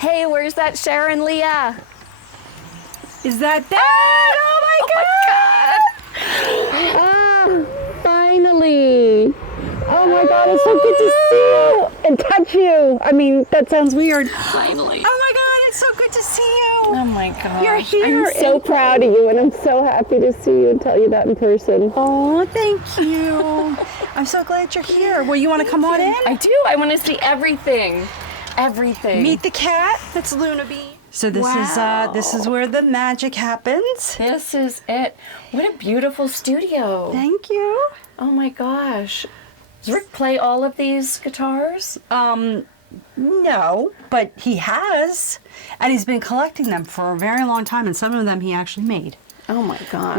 Hey, where's that Sharon Lia? Is that that? Oh my God! Finally! Oh my God, it's so good to see you and touch you. I mean, that sounds weird. Finally. Oh my God, it's so good to see you. Oh my God. You're here. I'm so proud of you, and I'm so happy to see you and tell you that in person. Oh, thank you. I'm so glad you're here. Well, you want to come on in? I do. I want to see everything. Everything. Meet the cat. That's Luna Bee. So this is where the magic happens. This is it. What a beautiful studio. Thank you. Oh my gosh. Does Rick play all of these guitars? No, but he has, and he's been collecting them for a very long time, and some of them he actually made. Oh my gosh.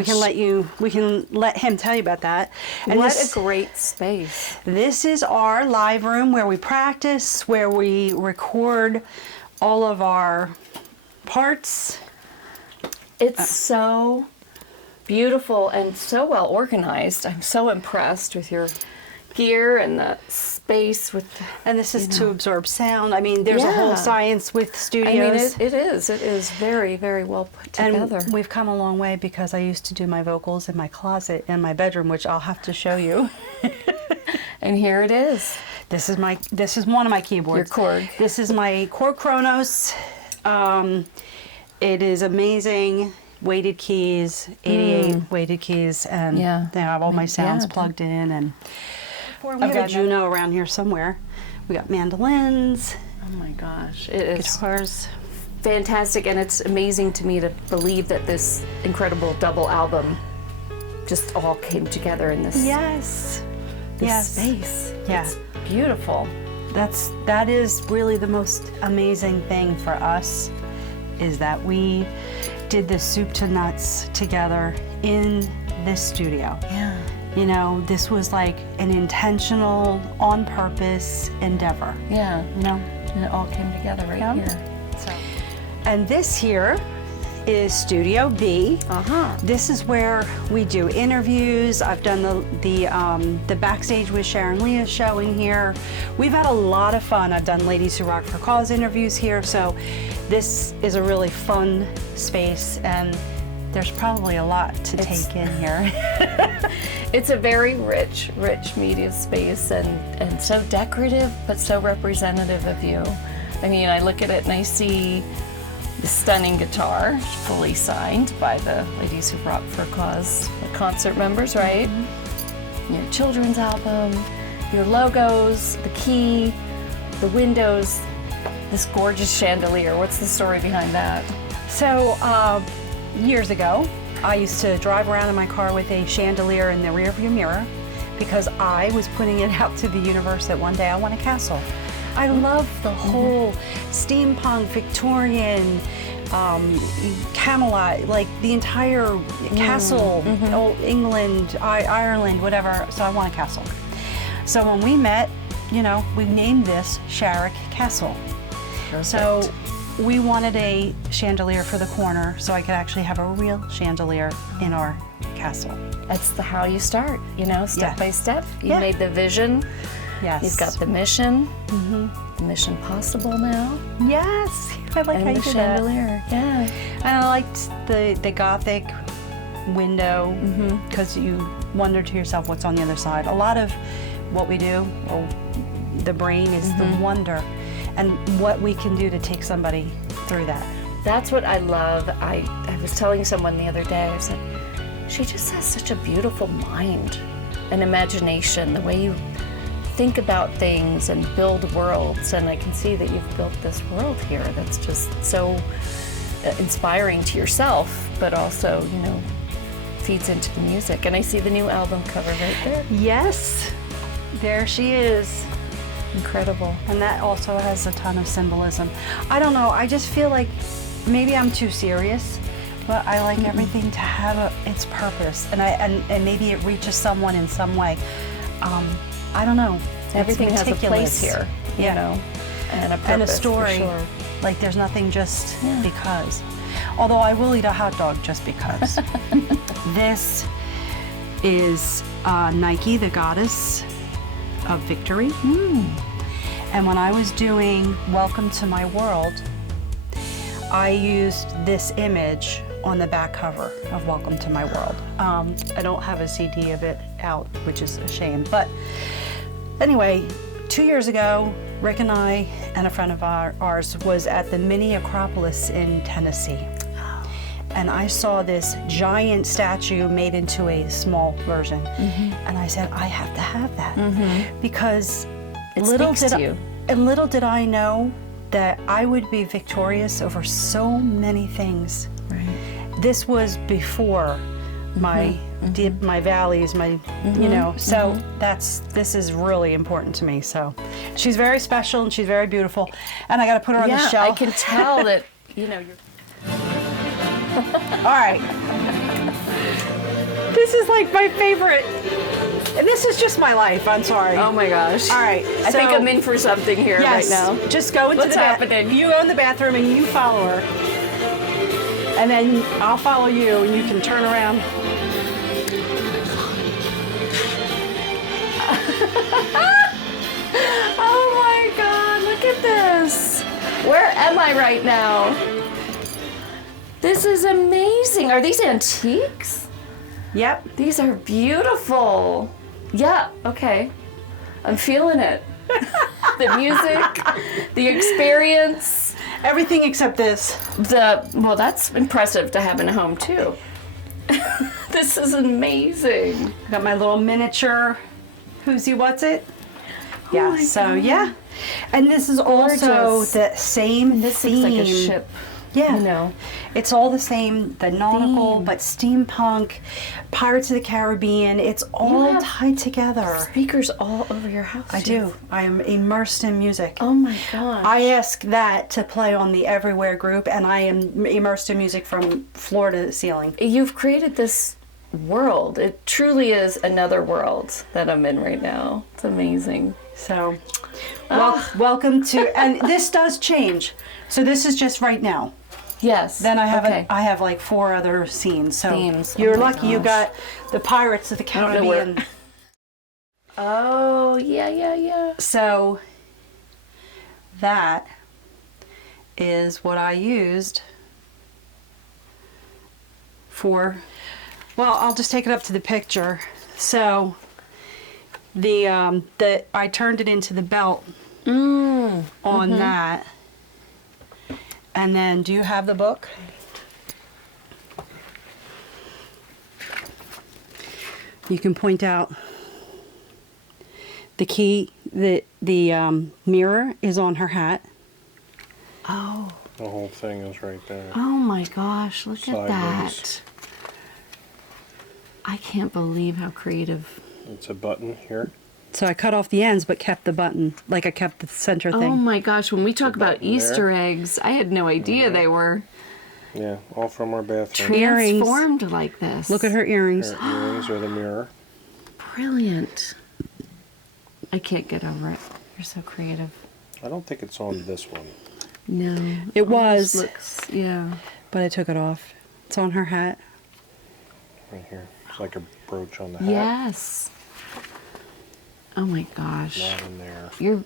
We can let him tell you about that. And what a great space. This is our live room where we practice, where we record all of our parts. It's so beautiful and so well organized. I'm so impressed with your gear and the space with, and this is to absorb sound. I mean, there's a whole science with studios. I mean, it is very, very well put together. And we've come a long way because I used to do my vocals in my closet in my bedroom, which I'll have to show you. And here it is. This is one of my keyboards. Your Korg. This is my Korg Kronos. It is amazing. Weighted keys, 88 weighted keys, and they have all my sounds plugged in. And we have a Juno around here somewhere. We got mandolins. Oh my gosh, it is guitars. Fantastic, and it's amazing to me to believe that this incredible double album just all came together in this space. Yeah. It's beautiful. That is really the most amazing thing for us, is that we did this soup to nuts together in this studio. Yeah. You know, this was like an intentional, on purpose endeavor. Yeah. You know? And it all came together right here. So. And this here is Studio B. This is where we do interviews. I've done the backstage with Sharon Lia show in here. We've had a lot of fun. I've done Ladies Who Rock for Cause interviews here. So this is a really fun space, and there's probably a lot to take in here. It's a very rich media space, and so decorative, but so representative of you. I mean, I look at it and I see the stunning guitar, fully signed by the Ladies Who Rock for Cause concert members, right? Your children's album, your logos, the key, the windows, this gorgeous chandelier. What's the story behind that? So, years ago, I used to drive around in my car with a chandelier in the rearview mirror because I was putting it out to the universe that one day I want a castle. I love the whole steampunk, Victorian, Camelot, like the entire castle, old England, Ireland, whatever. So I want a castle. So when we met, you know, we named this Sharrock Castle. Perfect. So we wanted a chandelier for the corner so I could actually have a real chandelier in our castle. That's how you start, you know, step by step. You made the vision. Yes. You've got the mission. The mission possible now. Yes. I like and how you the did chandelier. That. Yeah. And I liked the Gothic window because you wonder to yourself what's on the other side. A lot of what we do, or the brain, is the wonder and what we can do to take somebody through that. That's what I love. I was telling someone the other day, I said, she just has such a beautiful mind and imagination, the way you think about things and build worlds, and I can see that you've built this world here that's just so inspiring to yourself, but also, you know, feeds into the music. And I see the new album cover right there. Yes, there she is. Incredible. And that also has a ton of symbolism. I don't know, I just feel like maybe I'm too serious, but I like everything to have its purpose, and maybe it reaches someone in some way. I don't know. Everything has a place here, you know, and a purpose, and a story. For sure. Like there's nothing just because. Although I will eat a hot dog just because. This is Nike, the goddess of victory. And when I was doing Welcome to My World I used this image on the back cover of Welcome to My World. I don't have a CD of it out, which is a shame. But anyway, 2 years ago, Rick and I and a friend of ours was at the mini Acropolis in Tennessee. And I saw this giant statue made into a small version. And I said, I have to have that. Because little did I know that I would be victorious over so many things. This was before my my valleys, my you know. So this is really important to me. So she's very special and she's very beautiful, and I got to put her on the shelf. I can tell that you're. All right, this is like my favorite, and this is just my life. I'm sorry. Oh my gosh. All right, I think I'm in for something here right now. Just go into What's happening? You go in the bathroom and you follow her. And then I'll follow you and you can turn around. Oh my God, look at this. Where am I right now? This is amazing. Are these antiques? Yep. These are beautiful. Yeah, okay. I'm feeling it. The music, the experience. Everything except this. Well, that's impressive to have in a home too. This is amazing. Got my little miniature Who's-He What's It. Oh Yeah, so God. Yeah. And this is also the same this theme. looks like a ship. Yeah. You know. It's all the same, the nautical, but steampunk, Pirates of the Caribbean. It's all tied together. Speakers all over your house. I do. I am immersed in music. Oh my gosh. I ask that to play on the Everywhere group, and I am immersed in music from floor to ceiling. You've created this world. It truly is another world that I'm in right now. It's amazing. So, welcome to, and this does change. So this is just right now. Yes. Then I have I have like 4 other scenes. So themes. You're lucky you got the Pirates of the Caribbean. Oh, yeah. So that is what I used for, well, I'll just take it up to the picture. So I turned it into the belt on that. And then, do you have the book? You can point out the key, the mirror is on her hat. Oh. The whole thing is right there. Oh my gosh, look at that. Sideways. I can't believe how creative. It's a button here. So I cut off the ends, but kept the button. Like I kept the center thing. Oh my gosh, when we talk about Easter eggs, I had no idea they were Yeah, all from our bathroom. transformed like this. Look at her earrings. Her earrings or the mirror. Brilliant. I can't get over it. You're so creative. I don't think it's on this one. No. It was, Looks, yeah. but I took it off. It's on her hat. Right here. It's like a brooch on the hat. Yes. Oh my gosh. Not in there. Your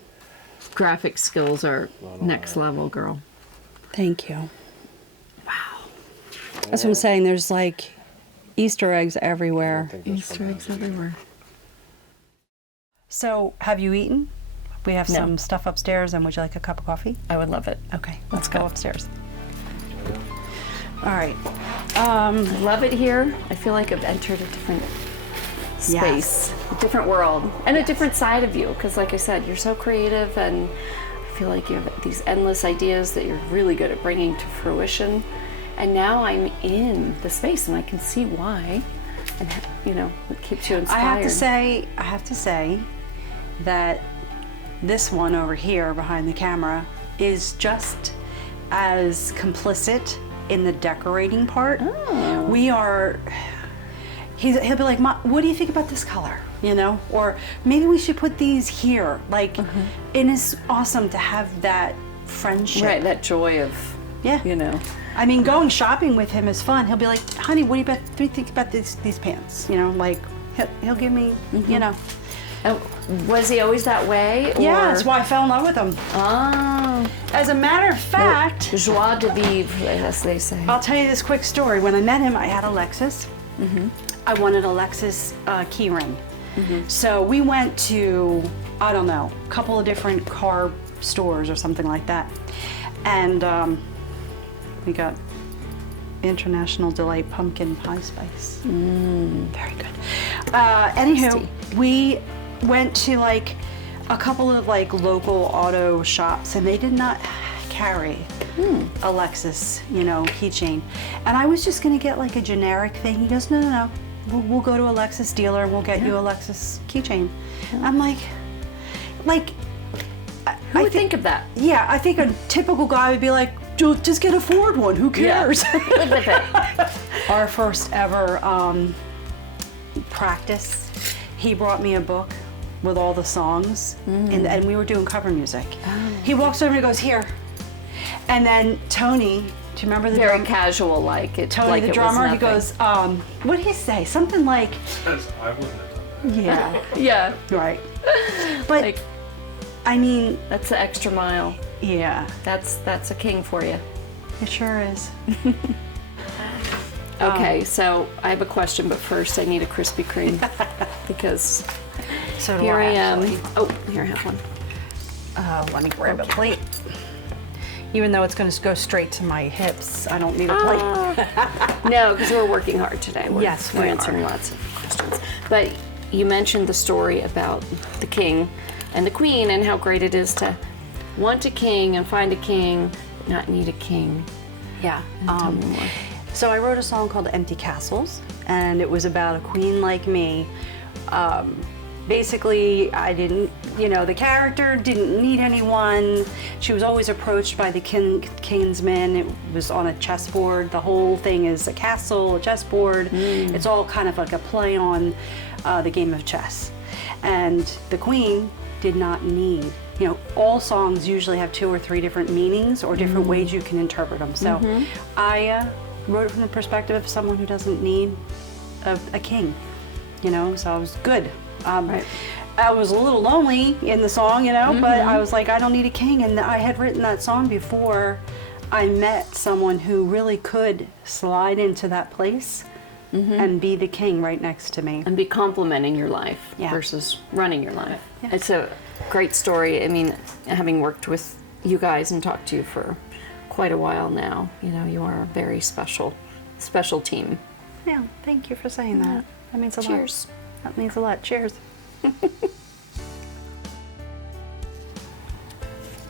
graphic skills are next level, girl. Thank you. Wow. That's what I'm saying. There's like Easter eggs everywhere. Easter eggs everywhere. So, have you eaten? We have No. some stuff upstairs, and would you like a cup of coffee? I would love it. Okay, let's go upstairs. All right. I love it here. I feel like I've entered a different space, a different world, and a different side of you. Because, like I said, you're so creative, and I feel like you have these endless ideas that you're really good at bringing to fruition. And now I'm in the space, and I can see why, and it keeps you inspired. I have to say that this one over here behind the camera is just as complicit in the decorating part. Oh. We are. He'll be like, "Mom, what do you think about this color?" Or maybe we should put these here. Like, it is awesome to have that friendship. Right, that joy of, I mean, going shopping with him is fun. He'll be like, "Honey, what do you think about these pants?" Like he'll give me, Was he always that way? Yeah, that's why I fell in love with him. Oh. As a matter of fact, Joie de vivre, as they say. I'll tell you this quick story. When I met him, I had a Lexus. I wanted a Lexus key ring. So we went to, I don't know, a couple of different car stores or something like that. And we got International Delight Pumpkin Pie Spice. Very good. Anywho, we went to like a couple of like local auto shops, and they did not carry a Lexus, you know, keychain. And I was just gonna get like a generic thing. He goes, no. We'll go to a Lexus dealer and we'll get you a Lexus keychain. I'm like, Who would think of that? yeah, I think a typical guy would be like, just get a Ford one, who cares? Live with it. Our first ever practice, he brought me a book with all the songs, and we were doing cover music. He walks over and goes, here. And then Tony, do you remember the Very drum? casual, like it. Tony, like the it was drummer, he nothing. goes, what did he say? Something like, Says I wouldn't have done that. yeah, Yeah, right. But, like I mean, that's the extra mile. yeah, That's a king for you. it sure is. Okay, so I have a question, but first I need a Krispy Kreme because So do here I actually. am. Oh, here I have one. Let me grab a plate. Even though it's going to go straight to my hips, I don't need a plate. No, because we're working hard today. Yes, we're we answering are. lots of questions. But you mentioned the story about the king and the queen and how great it is to want a king and find a king, but not need a king. Yeah. Tell me more. So I wrote a song called Empty Castles, and it was about a queen like me. Basically, I didn't, you know, the character didn't need anyone. She was always approached by the king's men. It was on a chessboard. The whole thing is a castle, a chessboard. It's all kind of like a play on the game of chess. And the queen did not need, you know, all songs usually have 2 or 3 different meanings or different ways you can interpret them. So I wrote it from the perspective of someone who doesn't need a king, you know, so I was good. I was a little lonely in the song, you know, but I was like, I don't need a king. And I had written that song before I met someone who really could slide into that place and be the king right next to me. And be complimenting your life Yeah. versus running your life. Yeah. It's a great story. I mean, having worked with you guys and talked to you for quite a while now, you know, you are a very special team. Yeah, thank you for saying that. That means a lot. Cheers. That means a lot. Cheers.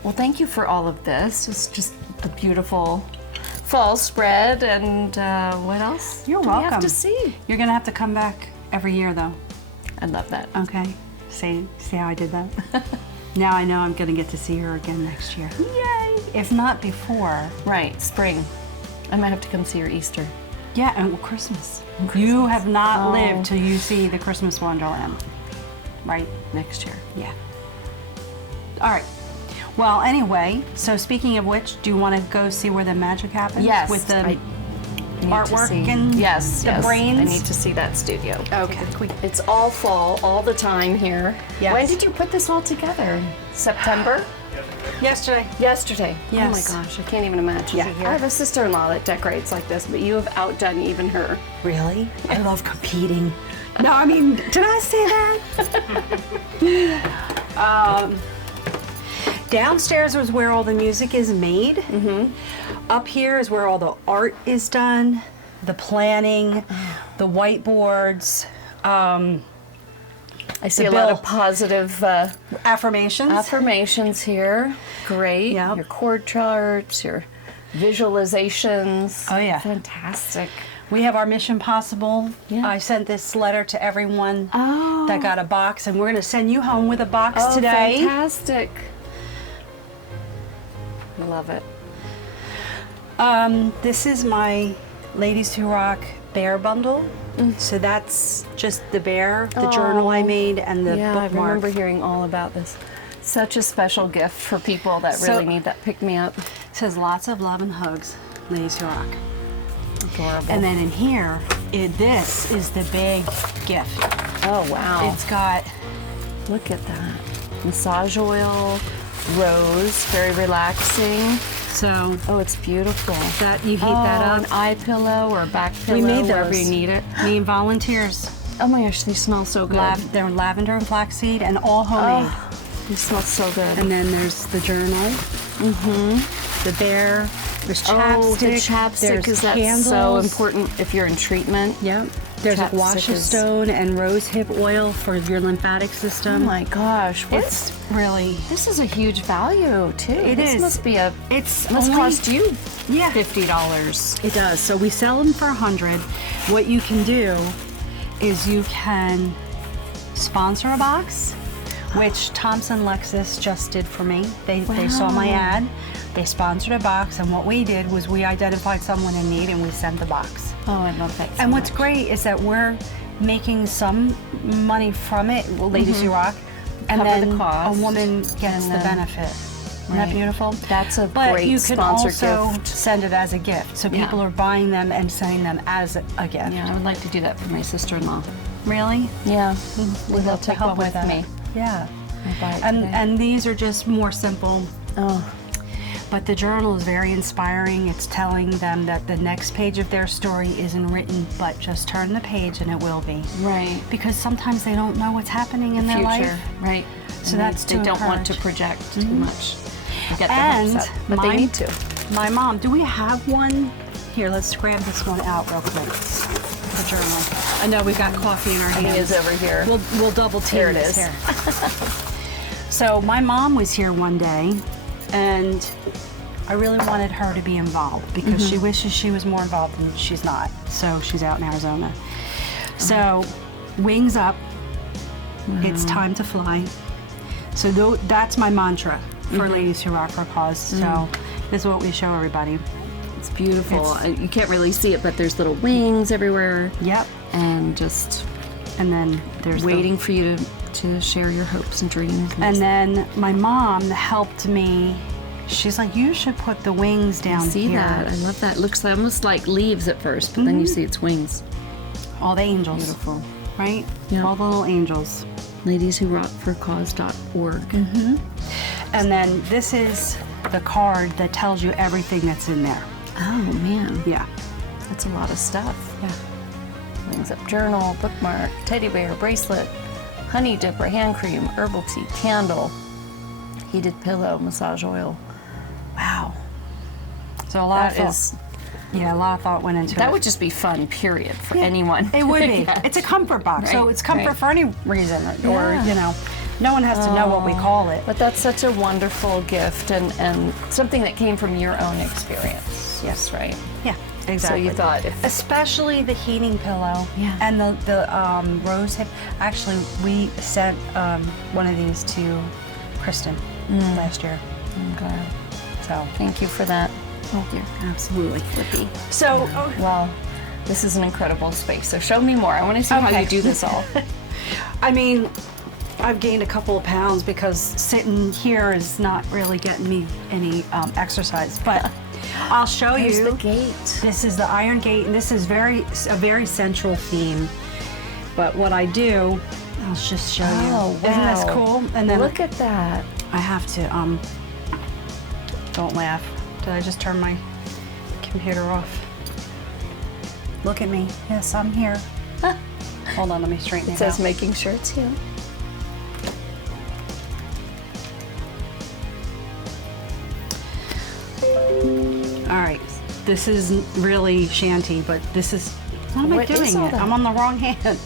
Well, thank you for all of this. It's just a beautiful fall spread, and what else? You're do we have welcome. to see? You're gonna have to come back every year, though. I love that. Okay. See how I did that? Now I know I'm gonna get to see her again next year. Yay! If not before. Right, spring. I might have to come see your Easter. Yeah, and well, Christmas. You have not lived till you see the Christmas Wonderland. Right? Next year. Yeah. All right. Well, anyway, so speaking of which, do you want to go see where the magic happens? Yes. With the I need to artwork see. and yes, the brains? I need to see that studio. Okay. It's all fall, all the time here. Yes. When did you put this all together? September? Yesterday. Yesterday. Yes. Oh my gosh, I can't even imagine. Yeah. I have a sister-in-law that decorates like this, but you have outdone even her. Really? I love competing. No, I mean, did I say that? Downstairs was where all the music is made. Up here is where all the art is done, the planning, the whiteboards, I see The a lot bill. of positive affirmations. affirmations here. Great. Yep. Your chord charts, your visualizations. Oh, yeah. Fantastic. We have our Mission Possible. Yeah. I sent this letter to everyone Oh. that got a box, and we're going to send you home with a box Oh, today. fantastic. Love it. This is my Ladies Who Rock bear bundle. So that's just the bear, the journal I made, and the Yeah, I bookmark. remember hearing all about this. Such a special gift for people that So- really need that pick-me-up. It says lots of love and hugs, Ladies Who Rock. Adorable. And then in here, this is the big gift. oh, wow. It's got Look at that. Massage oil, rose, very relaxing. So Oh, it's beautiful. that you heat that An up. eye pillow or back pillow, We made wherever those. you need it. Me and volunteers. Oh my gosh, they smell so good. They're lavender and flaxseed and all homemade. Oh, they smell so good. And then there's the journal. The bear. There's chapstick. Oh, the chapstick, There's because that's candles. so important if you're in treatment. Yep. There's a Chapstick wash is- stone and rose hip oil for your lymphatic Oh system. my gosh, It's really, this is a huge value too. It This is. must be a. it's Must only, cost you yeah, $50. it does. So we sell them for $100. What you can do is you can sponsor a box, which Thompson Lexus just did for me. They saw my Wow. ad, they sponsored a box, and what we did was we identified someone in need and we sent the box. Oh, I love that. So And what's much. great is that we're making some money from it, Ladies Who Rock, and Cover the then cost, a woman gets and the then- benefit. Isn't that Right. beautiful? That's a But great you can sponsor also gift. send it as a gift, so Yeah. people are buying them and sending them as a gift. Yeah, I would like to do that for my sister-in-law. Really? Yeah, We'd they'll love to take help one with with that. me. Yeah. I'll buy it And today. and these are just more simple. Oh, But the journal is very inspiring. It's telling them that the next page of their story isn't written, but just turn the page and it will be. right. Because sometimes they don't know what's happening in their Future, life. right? So And that's they to don't want to encourage. project too much. Get their And hopes up, but my- they need to. My mom, do we have one? Here, let's grab this one out real quick. The journal. I know we've got coffee in our I hands. think it's over here. We'll double team There it this is. here. So my mom was here one day, and I really wanted her to be involved because she wishes she was more involved, and she's not. So she's out in Arizona. So wings up. It's time to fly. So that's my mantra for Ladies Who Rock for a Cause. So this is what we show everybody. It's beautiful. It's- You can't really see it, but there's little wings everywhere, Yep. and just And then there's waiting for you to share your hopes and dreams. And then my mom helped me. She's like, you should put the wings down see here. that? I love that. It looks almost like leaves at first, but then you see its wings. All the angels, Beautiful. right? Yeah. All the little angels. ladieswhorockforcause.org. And then this is the card that tells you everything that's in there. Oh man, Yeah. that's a lot of stuff. Yeah. Wings up journal, bookmark, teddy bear, bracelet, honey dipper, hand cream, herbal tea, candle, heated pillow, massage oil. Wow, So a lot that of is a lot of thought went into it. that would just be fun. Period for anyone. It would be. Yeah. It's a comfort box, so Right, it's comfort right. for any reason, or Yeah. no one has to know what we call it. But that's such a wonderful gift and something that came from your own experience. Yes, right. Yeah, exactly. So you thought if Especially the heating pillow. Yeah. And the rose hip. Actually, we sent one of these to Kristen last year. I'm glad. So Thank you for that. Oh dear. absolutely. Flippy. So Well, this is an incredible space. So show me more. I want to see how Okay. you do this all. I mean, I've gained a couple of pounds because sitting here is not really getting me any exercise. But I'll show Here's you. the gate. This is the Iron Gate, and this is a very central theme. But what I do, I'll just show you. Oh, wow. Isn't this cool? And then Look at that. I have to, don't laugh. Did I just turn my computer off? Look at me. Yes, I'm here. Hold on, let me straighten It it says out. making sure it's you. All right, this is really shanty, but this is, what am I What is doing? all that? I'm on the wrong hand.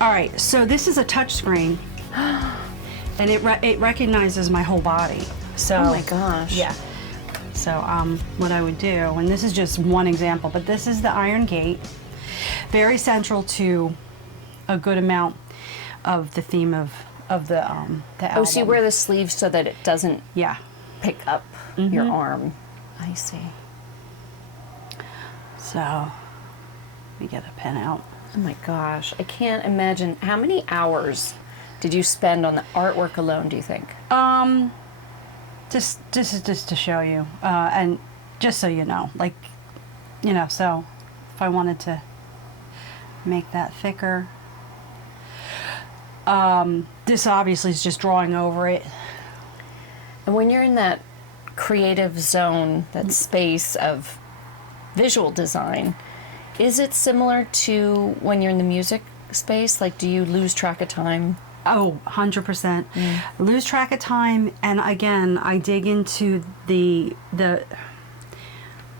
All right, so this is a touch screen, and it recognizes my whole body. So, Oh my gosh. yeah. So what I would do, and this is just one example, but this is the Iron Gate, very central to a good amount of the theme of the album. Oh, so you wear the sleeve so that it doesn't Yeah. pick up your arm. I see. So let me get a pen out. Oh my gosh. I can't imagine. How many hours did you spend on the artwork alone, do you think? This is just to show you, and just so you know, like, so if I wanted to make that thicker, this obviously is just drawing over it. And when you're in that creative zone, that space of visual design, is it similar to when you're in the music space? Like, do you lose track of time? Oh, 100%. Lose track of time, and again, I dig into the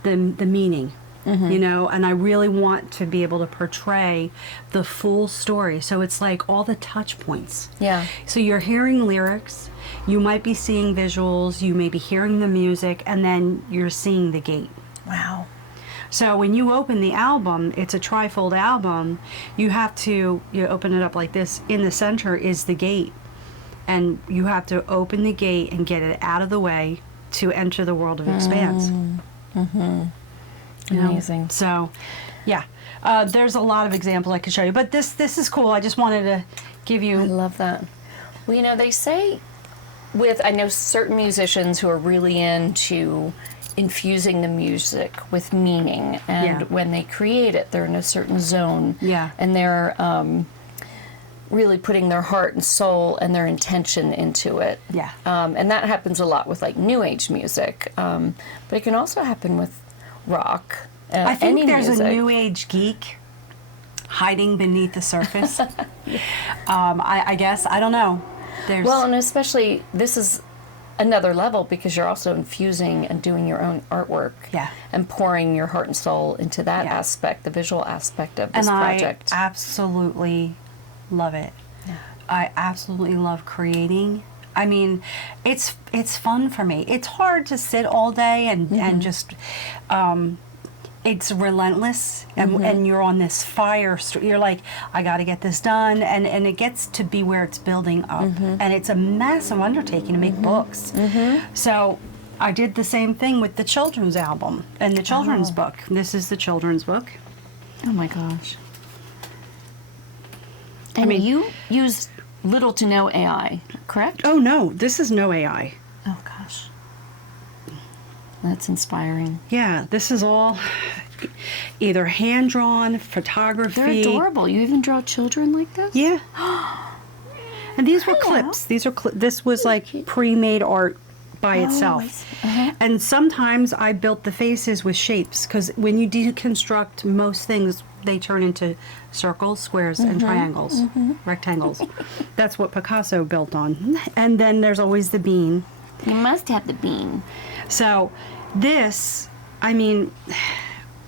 meaning, you know, and I really want to be able to portray the full story. So it's like all the touch points. Yeah. So you're hearing lyrics, you might be seeing visuals, you may be hearing the music, and then you're seeing the gate. Wow. So when you open the album, it's a trifold album, you open it up like this. In the center is the gate. And you have to open the gate and get it out of the way to enter the world of Expanse. You know? Amazing. So, yeah. There's a lot of examples I could show you. But this is cool. I just wanted to give I you... love that. Well, you know, they say I know certain musicians who are really into infusing the music with meaning, and when they create it, they're in a certain zone, and they're really putting their heart and soul and their intention into it. And that happens a lot with like new age music, but it can also happen with rock. I think any there's music. a new age geek hiding beneath the surface. I guess, I don't know. Well, and especially this is another level because you're also infusing and doing your own artwork, and pouring your heart and soul into that aspect, the visual aspect of this project. I absolutely love it. I absolutely love creating. I mean, it's fun for me. It's hard to sit all day and just it's relentless, and you're on this fire. You're like, I got to get this done, and it gets to be where it's building up, and it's a massive undertaking to make books. So I did the same thing with the children's album and the children's book. This is the children's book. Oh my gosh! And you use little to no AI, correct? Oh no, this is no AI. Oh gosh. That's inspiring. Yeah, this is all either hand-drawn, photography. They're adorable. You even draw children like this? Yeah. And these were clips. These are this was like pre-made art by itself. And sometimes I built the faces with shapes, because when you deconstruct most things, they turn into circles, squares, and triangles, rectangles. That's what Picasso built on. And then there's always the bean. You must have the bean. So this, I mean,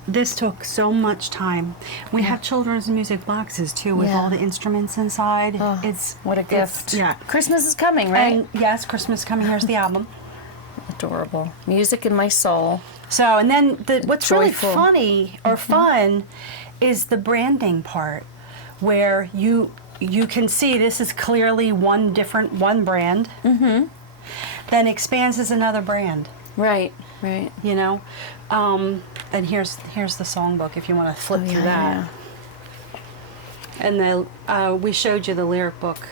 this took so much time. We have children's music boxes too, with all the instruments inside. Oh, it's what a gift. Yeah. Christmas is coming, right? And yes, Christmas is coming. Here's the album. Adorable. Music in my soul. So, and then what's really Joyful. funny or fun is the branding part, where you can see this is clearly one brand. Then Expanse is another brand. Right, right. You know, and here's the songbook if you want to flip through that. And we showed you the lyric book.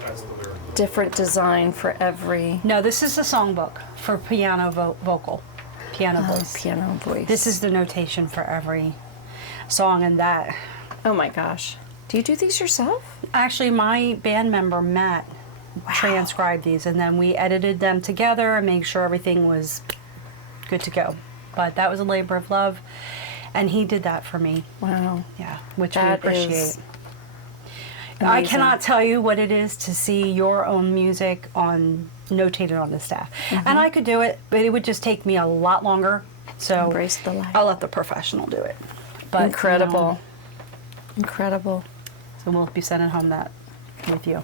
That's the lyric. Different design for every No, this is the songbook for piano vocal, piano voice. piano voice. This is the notation for every song, and that. Oh my gosh. Do you do these yourself? Actually, my band member Matt transcribed these, and then we edited them together and made sure everything was good to go. But that was a labor of love, and he did that for me. Wow. Yeah, which That we appreciate. is I amazing. cannot tell you what it is to see your own music notated on the staff. And I could do it, but it would just take me a lot longer. So Embrace the light. I'll let the professional do it. But, Incredible. you know, Incredible. so we'll be sending home that with you.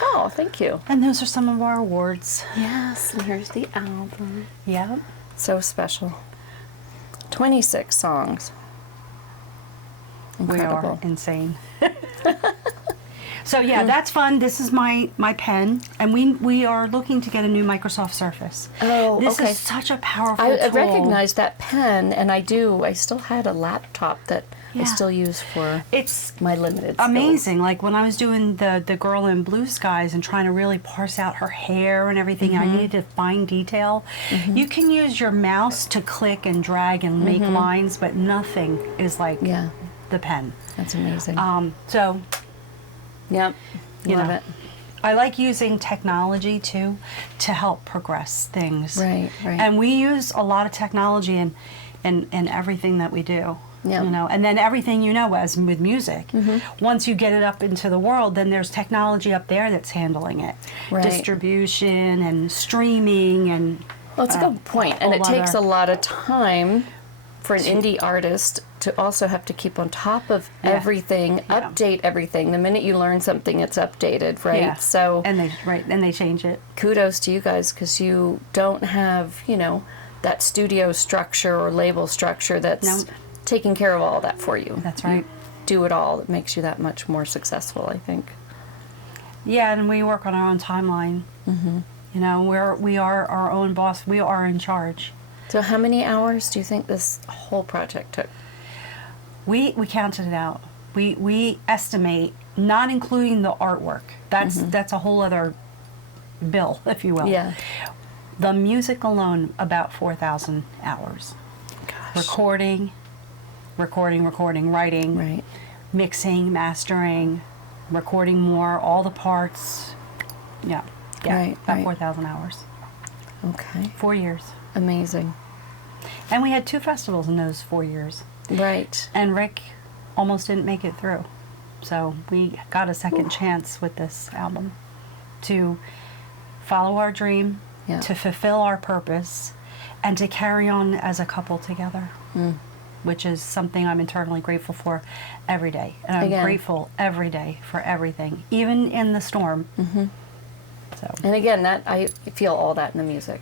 Oh, thank you. And those are some of our awards. Yes, and here's the album. Yeah. So special. 26 songs. Incredible. We are insane. So yeah, that's fun. This is my pen, and we are looking to get a new Microsoft Surface. Oh, this okay. is such a powerful I tool. recognized that pen, and I still had a laptop that I Yeah. still use for It's my limited skills. amazing. Like when I was doing the girl in blue skies and trying to really parse out her hair and everything, I needed to find detail. You can use your mouse to click and drag and make lines, but nothing is like the pen. That's amazing. So Yep. you Love know, it. I like using technology too to help progress things. Right. And we use a lot of technology in everything that we do. Yeah. You know, and then everything, you know, as with music, once you get it up into the world, then there's technology up there that's handling it. Right. Distribution and streaming and Well, it's a good point, and it takes a other- lot of time for an indie artist to also have to keep on top of everything, update everything. The minute you learn something, it's updated, right? Yeah. So and they change it. kudos to you guys, because you don't have, you know, that studio structure or label structure that's No. taking care of all that for you. That's right. You do it all. It makes you that much more successful, I think. Yeah, and we work on our own timeline. You know, we are our own boss. We are in charge. So how many hours do you think this whole project took? We counted it out. We estimate, not including the artwork. That's a whole other bill, if you will. Yeah. The music alone, about 4,000 hours. Gosh. Recording, writing, Right. mixing, mastering, recording more, all the parts. Yeah. Right, About right. 4,000 hours. Okay. 4 years. Amazing. And we had 2 festivals in those 4 years. Right. And Rick almost didn't make it through. So we got a second chance with this album to follow our dream, Yeah. to fulfill our purpose, and to carry on as a couple together, which is something I'm eternally grateful for every day. And I'm Again. grateful every day for everything, even in the storm. So And again, that I feel all that in the music.